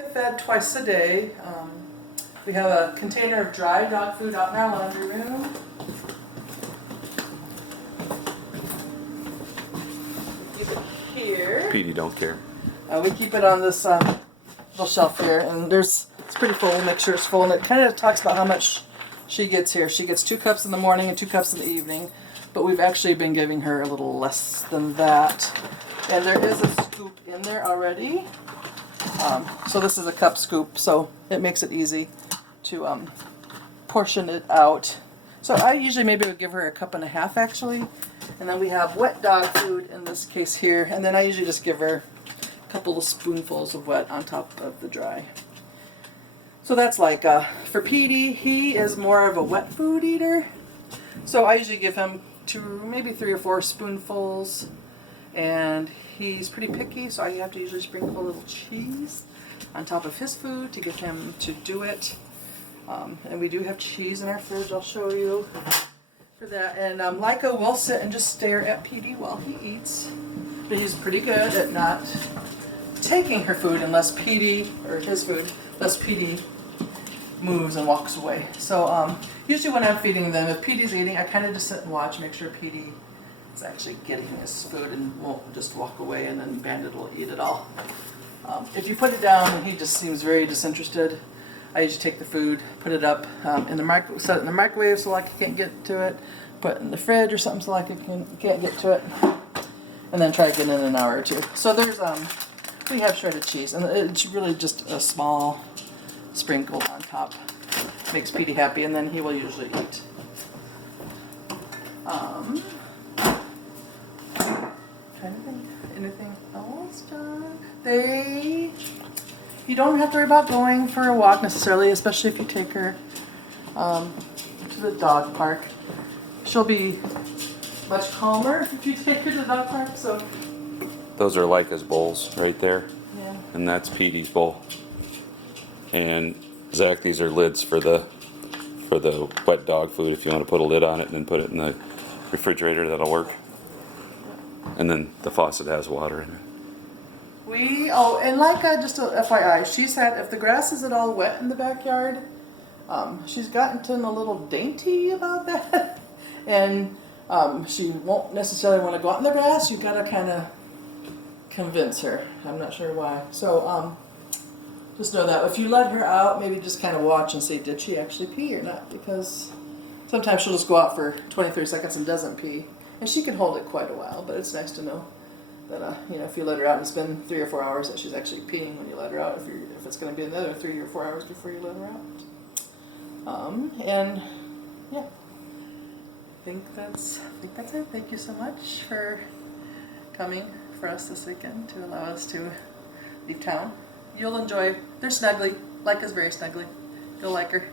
Get fed twice a day. We have a container of dry dog food out in our laundry room. Keep it here. Petey don't care. We keep it on this little shelf here, and it's pretty full. We'll make sure it's full, and it kind of talks about how much she gets here. She gets 2 cups in the morning and 2 cups in the evening, but we've actually been giving her a little less than that. And there is a scoop in there already. So this is a cup scoop, so it makes it easy to portion it out. So I usually maybe would give her a cup and a half actually, and then we have wet dog food in this case here, and then I usually just give her a couple of spoonfuls of wet on top of the dry. So that's like for Petey, he is more of a wet food eater, so I usually give him maybe 3 or 4 spoonfuls, and he's pretty picky, so I have to usually sprinkle a little cheese on top of his food to get him to do it. And we do have cheese in our fridge, I'll show you for that. And Leica will sit and just stare at Petey while he eats, but he's pretty good at not taking her food unless Petey, or his food, unless Petey moves and walks away. So usually when I'm feeding them, if Petey's eating, I kind of just sit and watch, make sure Petey is actually getting his food and won't just walk away, and then Bandit will eat it all. If you put it down and he just seems very disinterested, I usually take the food, put it up in the microwave, set it in the microwave so like he can't get to it, put it in the fridge or something so like he can't get to it, and then try again in an hour or 2. So there's we have shredded cheese, and it's really just a small sprinkle on top. Makes Petey happy, and then he will usually eat. Trying to think, anything else, John? You don't have to worry about going for a walk necessarily, especially if you take her to the dog park. She'll be much calmer if you take her to the dog park. So Those are Leica's bowls right there, yeah. and that's Petey's bowl. And Zach, these are lids for the wet dog food. If you want to put a lid on it and then put it in the refrigerator, that'll work. And then the faucet has water in it. And like just a FYI, she's had, if the grass is at all wet in the backyard, she's gotten a little dainty about that. And she won't necessarily want to go out in the grass. You've got to kind of convince her. I'm not sure why. So just know that if you let her out, maybe just kind of watch and see, did she actually pee or not? Because sometimes she'll just go out for 20-30 seconds and doesn't pee. And she can hold it quite a while, but it's nice to know that if you let her out and it's been 3 or 4 hours, that she's actually peeing when you let her out. If it's going to be another 3 or 4 hours before you let her out. And yeah, I think that's it. Thank you so much for coming for us this weekend to allow us to leave town. You'll enjoy. They're snuggly. Leica's very snuggly. You'll like her.